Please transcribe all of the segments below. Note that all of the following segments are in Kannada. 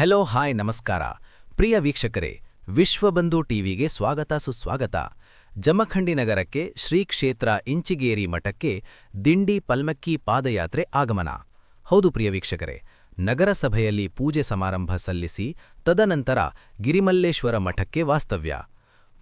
ಹೆಲೋ ಹಾಯ್ ನಮಸ್ಕಾರ. ಪ್ರಿಯ ವೀಕ್ಷಕರೇ ವಿಶ್ವಬಂಧು ಟಿವಿಗೆ ಸ್ವಾಗತ ಸುಸ್ವಾಗತ. ಜಮಖಂಡಿ ನಗರಕ್ಕೆ ಶ್ರೀ ಕ್ಷೇತ್ರ ಇಂಚಿಗೇರಿ ಮಠಕ್ಕೆ ದಿಂಡಿ ಪಲ್ಮಕ್ಕಿ ಪಾದಯಾತ್ರೆ ಆಗಮನ. ಹೌದು ಪ್ರಿಯ ವೀಕ್ಷಕರೇ, ನಗರಸಭೆಯಲ್ಲಿ ಪೂಜೆ ಸಮಾರಂಭ ಸಲ್ಲಿಸಿ ತದನಂತರ ಗಿರಿಮಲ್ಲೇಶ್ವರ ಮಠಕ್ಕೆ ವಾಸ್ತವ್ಯ.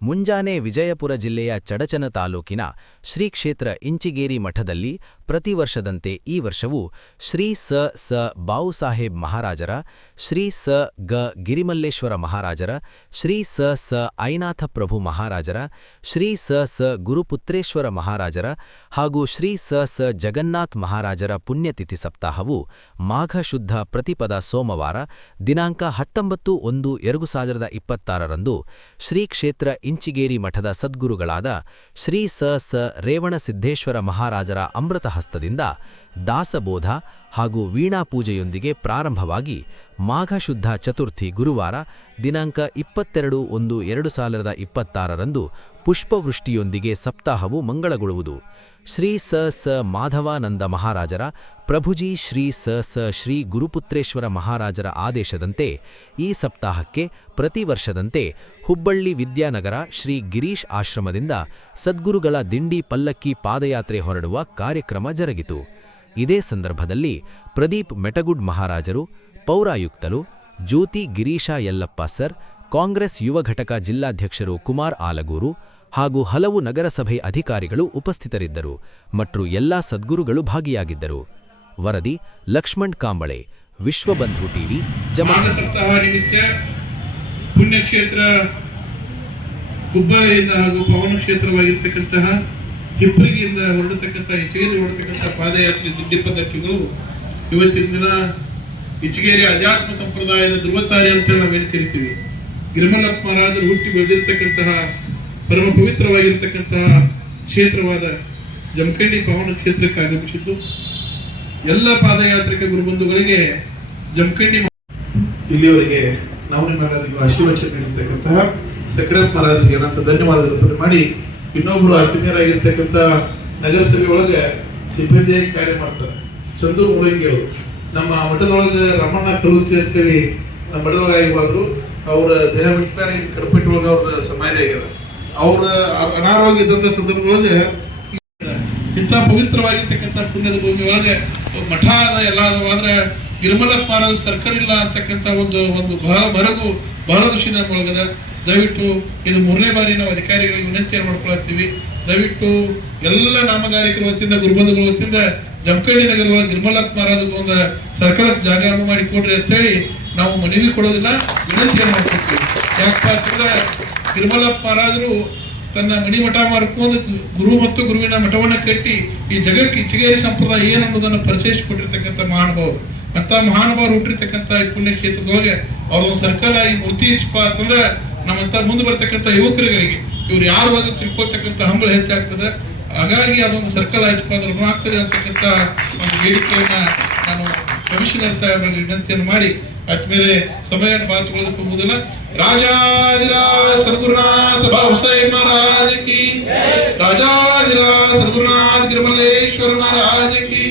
ಮುಂಜಾನೆ ವಿಜಯಪುರ ಜಿಲ್ಲೆಯ ಚಡಚನ ತಾಲೂಕಿನ ಶ್ರೀ ಕ್ಷೇತ್ರ ಇಂಚಿಗೇರಿ ಮಠದಲ್ಲಿ ಪ್ರತಿ ವರ್ಷದಂತೆ ಈ ವರ್ಷವೂ ಶ್ರೀ ಸ ಸ ಬಾವುಸಾಹೇಬ್ ಮಹಾರಾಜರ, ಶ್ರೀ ಸ ಗ ಗಿರಿಮಲ್ಲೇಶ್ವರ ಮಹಾರಾಜರ, ಶ್ರೀ ಸ ಸ ಐನಾಥ ಪ್ರಭು ಮಹಾರಾಜರ, ಶ್ರೀ ಸ ಸ ಗುರುಪುತ್ರೇಶ್ವರ ಮಹಾರಾಜರ ಹಾಗೂ ಶ್ರೀ ಸ ಸ ಜಗನ್ನಾಥ್ ಮಹಾರಾಜರ ಪುಣ್ಯತಿಥಿ ಸಪ್ತಾಹವು ಮಾಘ ಶುದ್ಧ ಪ್ರತಿಪದ ಸೋಮವಾರ ದಿನಾಂಕ ಹತ್ತೊಂಬತ್ತು ಒಂದು ಎರಡು ಸಾವಿರದ ಇಪ್ಪತ್ತಾರರಂದು ಶ್ರೀ ಕ್ಷೇತ್ರ ಇಂಚಿಗೇರಿ ಮಠದ ಸದ್ಗುರುಗಳಾದ ಶ್ರೀ ಸ ಸ ರೇವಣಸಿದ್ದೇಶ್ವರ ಮಹಾರಾಜರ ಅಮೃತ ಹಸ್ತದಿಂದ ದಾಸಬೋಧ ಹಾಗೂ ವೀಣಾ ಪೂಜೆಯೊಂದಿಗೆ ಪ್ರಾರಂಭವಾಗಿ ಮಾಘಶುದ್ಧ ಚತುರ್ಥಿ ಗುರುವಾರ ದಿನಾಂಕ ಇಪ್ಪತ್ತೆರಡು ಒಂದು ಎರಡು ಸಾವಿರದ ಇಪ್ಪತ್ತಾರರಂದು ಪುಷ್ಪವೃಷ್ಟಿಯೊಂದಿಗೆ ಸಪ್ತಾಹವು ಮಂಗಳಗೊಳ್ಳುವುದು. ಶ್ರೀ ಸ ಸ ಮಾಧವಾನಂದ ಮಹಾರಾಜರ ಪ್ರಭುಜಿ ಶ್ರೀ ಸ ಸ ಶ್ರೀ ಗುರುಪುತ್ರೇಶ್ವರ ಮಹಾರಾಜರ ಆದೇಶದಂತೆ ಈ ಸಪ್ತಾಹಕ್ಕೆ ಪ್ರತಿ ವರ್ಷದಂತೆ ಹುಬ್ಬಳ್ಳಿ ವಿದ್ಯಾನಗರ ಶ್ರೀ ಗಿರೀಶ್ ಆಶ್ರಮದಿಂದ ಸದ್ಗುರುಗಳ ದಿಂಡಿ ಪಲ್ಲಕ್ಕಿ ಪಾದಯಾತ್ರೆ ಹೊರಡುವ ಕಾರ್ಯಕ್ರಮ ಜರುಗಿತು. ಇದೇ ಸಂದರ್ಭದಲ್ಲಿ ಪ್ರದೀಪ್ ಮೆಟಗುಡ್ ಮಹಾರಾಜರು, ಪೌರಾಯುಕ್ತರು, ಜ್ಯೋತಿ ಗಿರೀಶ ಯಲ್ಲಪ್ಪ ಸರ್, ಕಾಂಗ್ರೆಸ್ ಯುವ ಘಟಕ ಜಿಲ್ಲಾಧ್ಯಕ್ಷರು ಕುಮಾರ್ ಆಲಗೂರು ಹಾಗೂ ಹಲವು ನಗರಸಭೆ ಅಧಿಕಾರಿಗಳು ಉಪಸ್ಥಿತರಿದ್ದರು ಮತ್ತು ಎಲ್ಲಾ ಸದ್ಗುರುಗಳು ಭಾಗಿಯಾಗಿದ್ದರು. ವರದಿ, ಲಕ್ಷ್ಮಣ್ ಕಾಂಬಳೆ, ವಿಶ್ವಬಂಧು ಟಿವಿ ಸಪ್ತಾಹ ನಿಮಿತ್ತ ಪುಣ್ಯಕ್ಷೇತ್ರ, ಹುಬ್ಬಳ್ಳಿಯಿಂದ ಹಾಗೂ ಪವನ ಕ್ಷೇತ್ರವಾಗಿರ್ತಕ್ಕಂತಹ ಹಿಪ್ಪರಿಗೆಯಿಂದ ಹೊರಡತಕ್ಕಂಥ ಇಚಗೇರಿ ಹೊರಡತಕ್ಕಂಥ ಪಾದಯಾತ್ರೆ ದಿಡ್ಡಿ ಪದ್ಧತಿಗಳು ಇವತ್ತಿನ ದಿನ ಇಚಗೇರಿ ಅಧ್ಯಾತ್ಮ ಸಂಪ್ರದಾಯದ ಧ್ರುವತಾರೆ ಅಂತ ನಾವೇನು ಕರಿತೀವಿ. ಗಿರಿಮಲ್ಲಪ್ಪ ಹುಟ್ಟಿ ಬೆಳೆದಿರ್ತಕ್ಕಂತಹ ಪರಮ ಪವಿತ್ರವಾಗಿರ್ತಕ್ಕಂತಹ ಕ್ಷೇತ್ರವಾದ ಜಮಖಂಡಿ ಪವನ ಕ್ಷೇತ್ರಕ್ಕೆ ಆಗಮಿಸಿದ್ದು, ಎಲ್ಲ ಪಾದಯಾತ್ರಿಕ ಗುರುಬಂಧುಗಳಿಗೆ ಜಮಖಂಡಿ ಇಲ್ಲಿಯವರೆಗೆ ನಾವು ನಿಮ್ಮೆಲ್ಲರಿಗೂ ಆಶೀರ್ವಚನ ನೀಡಿರ್ತಕ್ಕಂತಹ ಸಕ್ರಪ್ ಮಹಾರಾಜರಿಗೆ ಅನಂತ ಧನ್ಯವಾದಗಳು ಮಾಡಿ, ಇನ್ನೊಬ್ರು ಆತ್ಮೀಯರಾಗಿರ್ತಕ್ಕಂಥ ನಗರಸಭೆ ಒಳಗೆ ಸಿಬ್ಬಂದಿಯಾಗಿ ಕಾರ್ಯ ಮಾಡ್ತಾರೆ. ಚಂದ್ರ ಮುಳಂಗಿ ಅವರು. ನಮ್ಮ ಮಠದೊಳಗೆ ರಮಣ್ಣ ಕಲುಕಿ ಅಂತೇಳಿ ನಮ್ಮ ಮಠದೊಳಗೆ ಹೋದ್ರು ಅವರ ದೇಹ ವಿಜ್ಞಾನ ಕಡಪಟ್ಟಿ ಒಳಗೆ ಅವ್ರದ್ದು ಸಮಾಧಿ ಆಗ್ಯದ. ಅವರ ಅನಾರೋಗ್ಯ ಇದ್ದಂಥ ಸಂದರ್ಭಗಳಲ್ಲಿ ಇಂಥ ಪವಿತ್ರವಾಗಿರ್ತಕ್ಕಂಥ ಪುಣ್ಯದ ಭೂಮಿ ಒಳಗೆ ಮಠ ಅದ ಎಲ್ಲ ಆದ್ರೆ ಗಿರಿಮಲಪ್ಪ ಮಹಾರಾಜ ಸರ್ಕಾರ ಇಲ್ಲ ಅಂತಕ್ಕಂಥ ಒಂದು ಒಂದು ಬಹಳ ಮರಗು ಬಹಳ ದೃಷ್ಟಿ ನಮ್ಮೊಳಗದ ದಯವಿಟ್ಟು ಇದು ಮೂರನೇ ಬಾರಿ ನಾವು ಅಧಿಕಾರಿಗಳಿಗೆ ವಿನಂತಿಯನ್ನು ಮಾಡ್ಕೊಳ್ತೀವಿ. ದಯವಿಟ್ಟು ಎಲ್ಲ ನಾಮಧಾರಿಕರ ವತಿಯಿಂದ, ಗುರುಬಂಧುಗಳ ವತಿಯಿಂದ ಜಮಖಂಡಿ ನಗರದೊಳಗೆ ನಿರ್ಮಲಕ್ ಮಹಾರಾಜ ಒಂದು ಸರ್ಕಾರಕ್ಕೆ ಜಾಗ ಮಾಡಿ ಕೊಡ್ರಿ ಅಂತೇಳಿ ನಾವು ಮನವಿ ಕೊಡೋದಿಲ್ಲ ವಿನಂತಿಯನ್ನು ಮಾಡ್ತಿರ್ತೀವಿ ಯಾಕಪ್ಪ ಅಂತಂದ್ರೆ ನಿರ್ಮಲಪ್ಪ ಮಹಾರಾಜರು ತನ್ನ ಮಣಿ ಮಠ ಮಾರ್ಕೊಂಡು ಗುರು ಮತ್ತು ಗುರುವಿನ ಮಠವನ್ನು ಕಟ್ಟಿ ಈ ಜಗಕ್ಕೆ ಇಚ್ಚಿಗೇರಿ ಸಂಪ್ರದಾಯ ಏನು ಅನ್ನೋದನ್ನು ಪರಿಚಯಿಸಿಕೊಂಡಿರ್ತಕ್ಕಂಥ ಮಹಾನುಭಾವರು. ಅಂತ ಮಹಾನುಭಾವರು ಹುಟ್ಟಿರ್ತಕ್ಕಂಥ ಈ ಪುಣ್ಯ ಕ್ಷೇತ್ರದೊಳಗೆ ಅವ್ರದೊಂದು ಸರ್ಕಾರ ಈ ಮೂರ್ತಿ ಇಚ್ಚಪ್ಪ ಅಂತಂದ್ರೆ ನಮ್ಮಂತ ಮುಂದೆ ಬರ್ತಕ್ಕಂಥ ಯುವಕರುಗಳಿಗೆ, ಇವ್ರು ಯಾರು ತಿಳ್ಕೊಳ್ತಕ್ಕಂಥ ಹಂಬಲ ಹೆಚ್ಚಾಗ್ತದೆ. ಹಾಗಾಗಿ ಅದೊಂದು ಸರ್ಕಲ್ ಆಯ್ತಪ್ಪ ಅಂದ್ರೆ ಆಗ್ತದೆ ಅಂತಕ್ಕಂಥ ಒಂದು ಬೇಡಿಕೆಯನ್ನ ನಾನು ಕಮಿಷನರ್ ಸಾಹೇಬರಲ್ಲಿ ವಿನಂತಿಯನ್ನು ಮಾಡಿ, ಅದ್ಮೇಲೆ ಸಮಯ ಮಾತುಕೊಳ್ಳೋದಕ್ಕೆ ಹೋಗುದಿಲ್ಲ ರಾಜಾದಿರಾಜ ಸದ್ಗುರುನಾಥ ಬಾಬು ಸಾಹೇಬ್ ಮಹಾರಾಜ ಕಿ ರಾಜಾದಿರಾಜ ಸದ್ಗುರುನಾಥ ಗಿರಿಮಲ್ಲೇಶ್ವರ ಮಹಾರಾಜ ಕಿ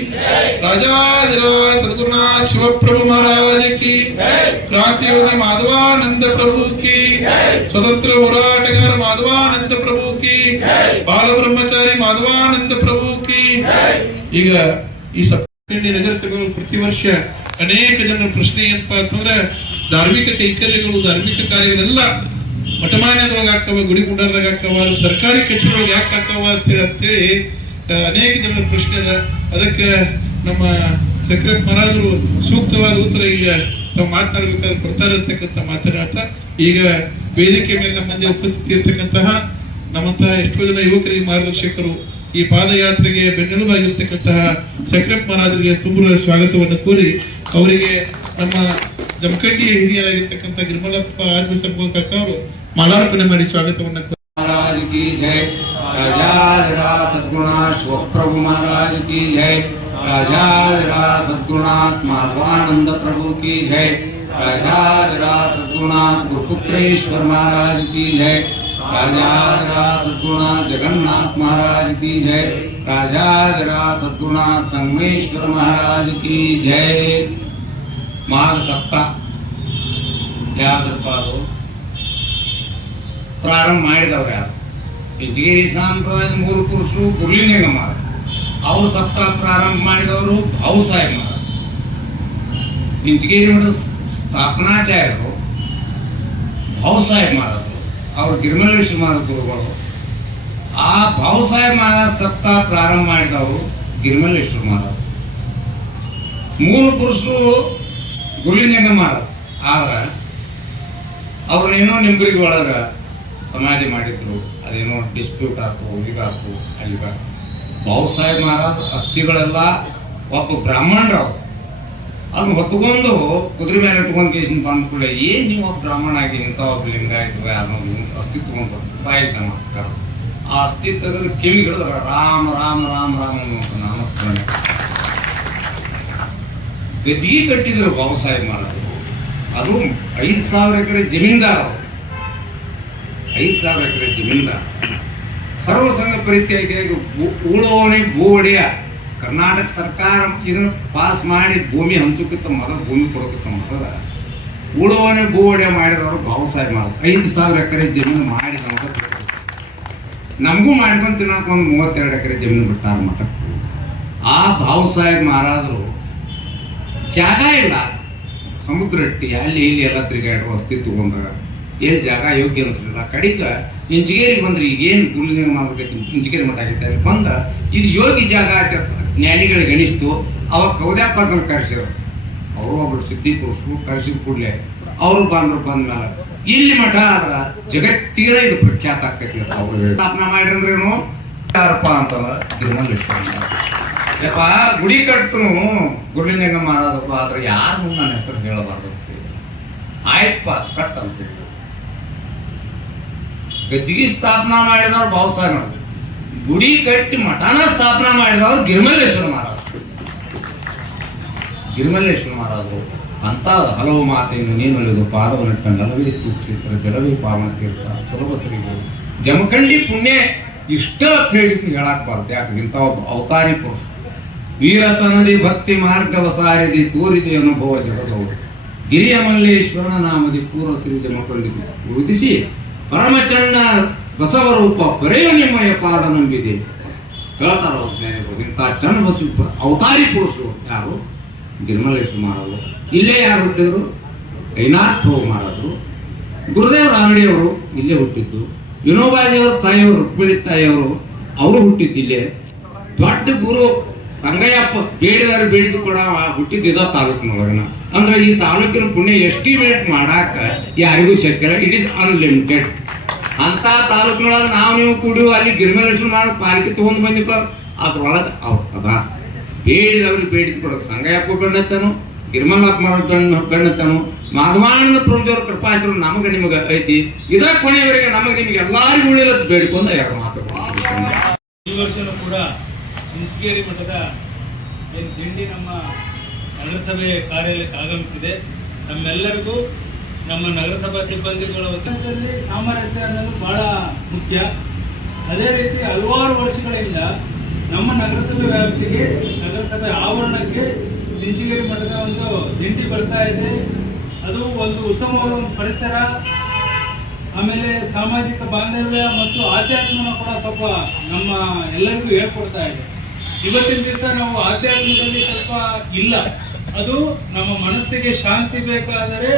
ರಾಜಾದಿರಾಜ ಸದ್ಗುರುನಾಥ ಶಿವಪ್ರಭು ಮಹಾರಾಜ ಕಿ ಕ್ರಾಂತಿಯೋಗಿ ಮಾಧವಾನಂದ ಪ್ರಭು ಕಿ ಸ್ವತಂತ್ರ ಹೋರಾಟಗಾರ ಮಾಧವಾನಂದ ಪ್ರಭು ಕಿ ಬಾಲಬ್ರಹ್ಮಚಾರಿ ಮಾಧವಾನಂದ ಪ್ರಭು ಕಿ ಈಗ ಈ ಸಪ್ತಂಡಿ ನಗರಸಭೆಗಳು ಪ್ರತಿ ವರ್ಷ ಅನೇಕ ಜನರ ಪ್ರಶ್ನೆ ಏನಪ್ಪಾ ಅಂತಂದ್ರೆ ಧಾರ್ಮಿಕ ಕೈಕರ್ಯಗಳು ಧಾರ್ಮಿಕ ಕಾರ್ಯಗಳೆಲ್ಲ ಮಠಮಾನ್ಯದೊಳಗೆ ಹಾಕವ ಗುಡಿ ಗುಂಡಾರದಾಗ ಹಾಕವ ಸರ್ಕಾರಿ ಕಚೇರಿಯೊಳಗೆ ಯಾಕೆ ಹಾಕವ ಅಂತೇಳಿ ಅಂತೇಳಿ ಅನೇಕ ಜನರ ಪ್ರಶ್ನೆ ಅದ. ಅದಕ್ಕೆ ನಮ್ಮ ಸಕ್ರೆ ಮರಾದರು ಸೂಕ್ತವಾದ ಉತ್ತರ ಈಗ ತಾವು ಮಾತನಾಡಬೇಕಾದ್ರೆ ಕೊಡ್ತಾರೆ ಅಂತಕ್ಕಂಥ ಮಾತನಾಡ್ತಾ ಈಗ ವೇದಿಕೆ ಮೇಲೆ ಮಂದಿ ಉಪಸ್ಥಿತಿ ಇರ್ತಕ್ಕಂತಹ ನಮ್ಮಂತಹ ಎಷ್ಟೋ ಜನ ಯುವಕರಿಗೆ ಮಾರ್ಗದರ್ಶಕರು ಈ ಪಾದಯಾತ್ರೆಗೆ ಬೆನ್ನೆಲುಬಾಗಿರ್ತಕ್ಕಂತಹ ಸಕ್ರೆಪ್ ಮಹಾರಾಜರಿಗೆ ತುಂಬ ಸ್ವಾಗತವನ್ನು ಕೋರಿ ಅವರಿಗೆ ನಮ್ಮ ಜಮಖಂಡಿಯ ಹಿರಿಯರಾಗಿರ್ತಕ್ಕಂಥ ಗಿರ್ಮಲಪ್ಪ ಆರ್ಮಿ ಸಂಪರ್ಕ ಅವರು മലർപ്പിന് വേണ്ടി സ്വാഗതം महाराज की जय। राजाधिराज सद्गुणा शिवप्रभु महाराज की जय। राजाधिराज सद्गुणात् माधवानंद प्रभु की जय। राजाधिराज सद्गुणात् गुरुपुत्रेश्वर महाराज की जय। राजाधिराज सद्गुणात् जगन्नाथ महाराज की जय। राजाधिराज सद्गुणात् संगमेश्वर महाराज की जय। माघ सप्ताह। या कृपा हो ಪ್ರಾರಂಭ ಮಾಡಿದವ್ರು ಯಾರು ಇಂಜಿಗೇರಿ ಸಾಂಪ್ರದಾಯದ ಮೂರು ಪುರುಷರು ಗುರ್ಲಿಂಗ ಮಾರ ಅವರು ಸಪ್ತಾಹ ಪ್ರಾರಂಭ ಮಾಡಿದವರು ಭಾವು ಮಾರ ಇಂಜಿಗೇರಿ ಮಠದ ಸ್ಥಾಪನಾಚಾರ್ಯರು ಭಾವು ಸಾಹೇಬ್ ಮಾರದ್ರು ಅವ್ರು ಗಿರಿಮಲೇಶ್ವರ ಮಾರ ಗುರುಗಳು. ಆ ಭಾವು ಸಾಹೇಬ್ ಮಹಾರಾಜ್ ಸಪ್ತಾಹ ಪ್ರಾರಂಭ ಮಾಡಿದವರು ಗಿರಿಮಲೇಶ್ವರ ಮಾರದ ಮೂರು ಪುರುಷರು ಗುರುಲಿಂಗ ಮಾರ ಆದ್ರೆ ಏನೋ ನಿಂಬರಿಗೆ ಒಳಗ ಸಮಾಧಿ ಮಾಡಿದ್ರು, ಅದೇನೋ ಡಿಸ್ಪ್ಯೂಟ್ ಆಯ್ತು ಇದಾಯ್ತು ಅಲ್ಲಿ ಬಾಬು ಸಾಹೇಬ್ ಮಹಾರಾಜ್ ಅಸ್ಥಿಗಳೆಲ್ಲ ಒಬ್ಬ ಬ್ರಾಹ್ಮಣರವ್ರು ಅದನ್ನ ಹೊತ್ಕೊಂಡು ಕುದುರೆ ಮೇಲೆ ಇಟ್ಕೊಂಡು ಕೇಸಿನ ಬಂದ ಕೂಡ ಏನ್ ನೀವು ಒಬ್ಬ ಬ್ರಾಹ್ಮಣ ಆಗಿ ಇಂಥ ಒಬ್ಬ ಲಿಂಗಾಯತ ಯಾರೋ? ಅಸ್ಥಿ ತಗೊಂಡು ಬಾಯಿ ಮಾಡ್ತಾರ ಆ ಅಸ್ಥಿ ತೆಗೆದು ಕಿವಿ ಹಿಡಿದ್ರ ರಾಮ ರಾಮ ರಾಮ ರಾಮ ನಮಸ್ಕಾರ ಗದ್ದಿಗೆ ಕಟ್ಟಿದ್ರು ಬಾಬು ಸಾಹೇಬ್ ಮಹಾರಾಜರು. ಅದು ಐದು ಸಾವಿರ ಎಕರೆ ಜಮೀನ್ದಾರ ಐದು ಸಾವಿರ ಎಕರೆ ಜಮೀನ ಸರ್ವಸಂಗ ಪರಿತ್ಯಾಗಿಯಾಗಿ ಭೂ- ಉಳುವವನೇ ಭೂ ಒಡೆಯ ಕರ್ನಾಟಕ ಸರ್ಕಾರ ಇದನ್ನು ಪಾಸ್ ಮಾಡಿ ಭೂಮಿ ಹಂಚೋಕ್ಕಿಂತ ಮೊದಲು, ಭೂಮಿ ಕೊಡೋಕ್ಕಿಂತ ಮೊದಲ ಉಳುವವನೇ ಭೂ ಒಡೆಯ ಮಾಡಿದವರು ಬಾವು ಮಾಡಿದ್ರು ಐದು ಸಾವಿರ ಎಕರೆ ಜಮೀನು ಮಾಡಿ ನಮಗೆ ಮಾಡ್ಕೊಂಡು ತಿನ್ನೋಕೆ ಒಂದು ಮೂವತ್ತೆರಡು ಎಕರೆ ಜಮೀನು ಬಿಟ್ಟಾರ ಮಠಕ್ಕೆ. ಆ ಬಾವು ಸಾಹೇಬ್ ಮಹಾರಾಜರು ಜಾಗ ಇಲ್ಲ. ಸಮುದ್ರ ಇಟ್ಟಿ ಅಲ್ಲಿ ಇಲ್ಲಿ ಎಲ್ಲ ತಿರುಗಾಡುವ ಅಸ್ತಿತ್ವ ತಗೊಂಡಾಗ ಏನು ಜಾಗ ಯೋಗ್ಯ ಅನಿಸ್ಲಿಲ್ಲ ಕಡಿಕ ಇಂಜಿಗೇರಿಗೆ ಬಂದ್ರೆ ಈಗೇನು ಗುರುಲಿಂಗ ಮಾಡ್ಬೇಕೈತಿ ಇಂಜಿಗೇರಿ ಮಠ ಅಲ್ಲಿ ಬಂದ ಇದು ಯೋಗಿ ಜಾಗ ಅಂತ ಜ್ಞಾನಿಗಳಿಗೆ ಅನಿಸ್ತು ಅವಾಗ ಕೌದ್ಯಾಪಾತ್ರ ಕರೆಸಿದ್ರು ಅವರು ಒಬ್ಬರು ಸಿದ್ಧಿ ಪುರುಷರು ಕರೆಸಿದ ಕೂಡಲೇ. ಅವರು ಬಂದ್ರು, ಬಂದ ಮೇಲೆ ಇಲ್ಲಿ ಮಠ ಆದ್ರ ಜಗತ್ತಿಗೆ ಇದು ಪ್ರಖ್ಯಾತ ಆಗ್ತೈತಿ ಅವರು ಸ್ಥಾಪನಾ ಮಾಡಿದ್ರೇನು? ಯಾರಪ್ಪ ಅಂತ. ಯಪ್ಪ, ಗುಡಿ ಕಟ್ತನು ಗುರುಲಿಂಗ ಮಾಡೋದಪ್ಪ ಆದ್ರೆ ಯಾರು ನನ್ನ ಹೆಸರು ಹೇಳಬಾರ್ದು ಆಯ್ತಪ್ಪ, ಕಟ್ ಅಂತ ಹೇಳಿ. ಗದ್ದಿಗೆ ಸ್ಥಾಪನಾ ಮಾಡಿದವರು ಮಾಡಿದ್ರು ಗುಡಿ ಕಟ್ಟಿ ಮಠನ ಸ್ಥಾಪನಾ ಮಾಡಿದವರು ಗಿರ್ಮಲ್ಲೇಶ್ವರ ಮಹಾರಾಜ. ಗಿರ್ಮಲ್ಲೇಶ್ವರ ಮಹಾರಾಜರು ಅಂತ ಹಲವು ಮಾತೆಯನ್ನು ನೀನು ಪಾದವನ್ನು ಕಂಡು ಅಲವೇ ಸೂಕ್ಷೇತ್ರ ಜಲವೇ ಪಾವನ ತೀರ್ಥ ಸುಲಭ ಶ್ರೀಗಳು ಜಮಖಂಡಿ ಪುಣ್ಯ ಇಷ್ಟ ಹೇಳಿ ಹೇಳಾಕ್ಬಾರ್ದು. ಯಾಕೆ? ಇಂಥ ಒಬ್ಬ ಅವತಾರಿ ಪುರುಷ. ವೀರತನದಿ ಭಕ್ತಿ ಮಾರ್ಗವ ಸಾರಿದಿ ತೋರಿದೆ ಅನುಭವ ಜಗದವರು. ಗಿರಿಯ ಮಲ್ಲೇಶ್ವರನ ನಾಮದಿ ಪೂರ್ವ ಶ್ರೀ ಜಮಖಂಡಿ ಉಳಿದಿಸಿ ಪರಮಚಂದ ಬಸವರೂಪ ಪರೆಯು ನಿಮ್ಮಯ ಪಾದ ನಂಬಿದೆ. ಹೇಳ್ತಾರ ಇಂಥ ಚಂದ ಬಸವ ಅವತಾರಿ ಪುರುಷರು ಯಾರು? ಗಿರಿಮಲೇಶ್ವರ ಮಾಡೋದು ಇಲ್ಲೇ ಯಾರು ಹುಟ್ಟಿದ್ರು? ಐನಾಥ್ ಪ್ರಭು ಮಾಡಿದ್ರು ಗುರುದೇವ್ ರಾಮಡಿಯವರು ಇಲ್ಲೇ ಹುಟ್ಟಿದ್ದು. ವಿನೋಬಾಜಿಯವರ ತಾಯಿಯವರು ರುಕ್ಮಿಣಿ ತಾಯಿಯವರು, ಅವರು ಹುಟ್ಟಿದ್ದಿಲ್ಲೇ ದೊಡ್ಡ ಗುರು ಸಂಗಯ್ಯಪ್ಪ ಬೇಡಿದಾರು ಬೇಡಿದ್ದು ಕೂಡ ಅವ ಹುಟ್ಟಿದ್ದು ಇದ ತಾಲೂಕಿನೊಳಗನ ಅಂದ್ರೆ ಈ ತಾಲೂಕಿನ ಪುಣ್ಯ ಎಸ್ಟಿಮೇಟ್ ಮಾಡಾಕ ಯಾರಿಗೂ ಶಕ್ಯ ಇಟ್ ಇಸ್ ಅನ್ಲಿಮಿಟೆಡ್ ಅಂತ ತಾಲೂಕಿನೊಳಗ ನಾವು ನೀವು ಕೂಡಿ ಅಲ್ಲಿ ಗಿರಿಮಲೇಶ್ವರ ನಾವು ಪಾಲಿಕೆ ತಗೊಂಡು ಬಂದಿಪ್ಪ, ಅದ್ರೊಳಗೆ ಅವ್ರು ಅದ ಬೇಡಿದವ್ರಿಗೆ ಬೇಡಿದ್ ಕೊಡೋಕೆ ಸಂಗಯ್ಯಪ್ಪ ಬೆಣ್ಣತ್ತನು ಗಿರಿಮಲ್ಲಪ್ಪ ಮರ ಬೆಣ್ಣ ಮಾಧವಾನಂದ ಪ್ರಭುಜವ್ರ ಕೃಪಾಶ್ರಮ ನಮಗೆ ನಿಮಗೆ ಐತಿ. ಇದ ಕೊನೆಯವರೆಗೆ ನಮಗೆ ನಿಮಗೆ ಎಲ್ಲಾರಿಗೂ ಉಳಿಲತ್ತು ಬೇಡಿಕೊಂಡು ಎರಡು ಮಾತು ಈ ವರ್ಷನೂ ಕೂಡ ಹುಂಚಗೇರಿ ಮಠದ ಏನು ತಿಂಡಿ ನಮ್ಮ ನಗರಸಭೆ ಕಾರ್ಯಾಲಯಕ್ಕೆ ಆಗಮಿಸಿದೆ. ನಮ್ಮೆಲ್ಲರಿಗೂ ನಮ್ಮ ನಗರಸಭಾ ಸಿಬ್ಬಂದಿಗಳ ಒತ್ತಡದಲ್ಲಿ ಸಾಮರಸ್ಯ ಅನ್ನೋದು ಬಹಳ ಮುಖ್ಯ. ಅದೇ ರೀತಿ ಹಲವಾರು ವರ್ಷಗಳಿಂದ ನಮ್ಮ ನಗರಸಭೆ ವ್ಯಾಪ್ತಿಗೆ, ನಗರಸಭೆ ಆವರಣಕ್ಕೆ ಹುಂಚಗೇರಿ ಮಠದ ಒಂದು ತಿಂಡಿ ಬರ್ತಾ ಇದೆ. ಅದು ಒಂದು ಉತ್ತಮವಾದ ಪರಿಸರ. ಆಮೇಲೆ ಸಾಮಾಜಿಕ ಬಾಂಧವ್ಯ ಮತ್ತು ಆಧ್ಯಾತ್ಮನ ಕೂಡ ಸ್ವಲ್ಪ ನಮ್ಮ ಎಲ್ಲರಿಗೂ ಹೇಳ್ಕೊಡ್ತಾ ಇದೆ. ಇವತ್ತಿನ ದಿವಸ ನಾವು ಆಧ್ಯಾತ್ಮದಲ್ಲಿ ಸ್ವಲ್ಪ ಇಲ್ಲ. ಅದು ನಮ್ಮ ಮನಸ್ಸಿಗೆ ಶಾಂತಿ ಬೇಕಾದರೆ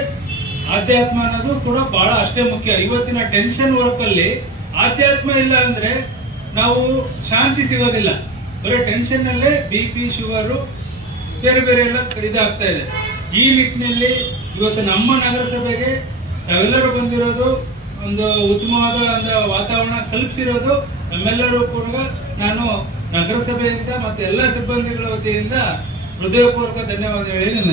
ಆಧ್ಯಾತ್ಮ ಅನ್ನೋದು ಕೂಡ ಬಹಳ ಅಷ್ಟೇ ಮುಖ್ಯ. ಇವತ್ತಿನ ಟೆನ್ಷನ್ ವರ್ಕಲ್ಲಿ ಆಧ್ಯಾತ್ಮ ಇಲ್ಲ ಅಂದರೆ ನಾವು ಶಾಂತಿ ಸಿಗೋದಿಲ್ಲ. ಬರೀ ಟೆನ್ಷನ್ನಲ್ಲೇ ಬಿ ಪಿ, ಶುಗರು, ಬೇರೆ ಬೇರೆ ಎಲ್ಲ ಇದಾಗ್ತಾ ಇದೆ. ಈ ನಿಟ್ಟಿನಲ್ಲಿ ಇವತ್ತು ನಮ್ಮ ನಗರಸಭೆಗೆ ತಾವೆಲ್ಲರೂ ಬಂದಿರೋದು ಒಂದು ಉತ್ತಮವಾದ ಒಂದು ವಾತಾವರಣ ಕಲ್ಪಿಸಿರೋದು ನಮ್ಮೆಲ್ಲರೂ ಕೂಡ ನಾನು ನಗರಸಭೆಯಿಂದ ಮತ್ತು ಎಲ್ಲ ಸಿಬ್ಬಂದಿಗಳ ವತಿಯಿಂದ ಹೃದಯಪೂರ್ವಕ ಧನ್ಯವಾದ ಹೇಳಿ ನನ್ನ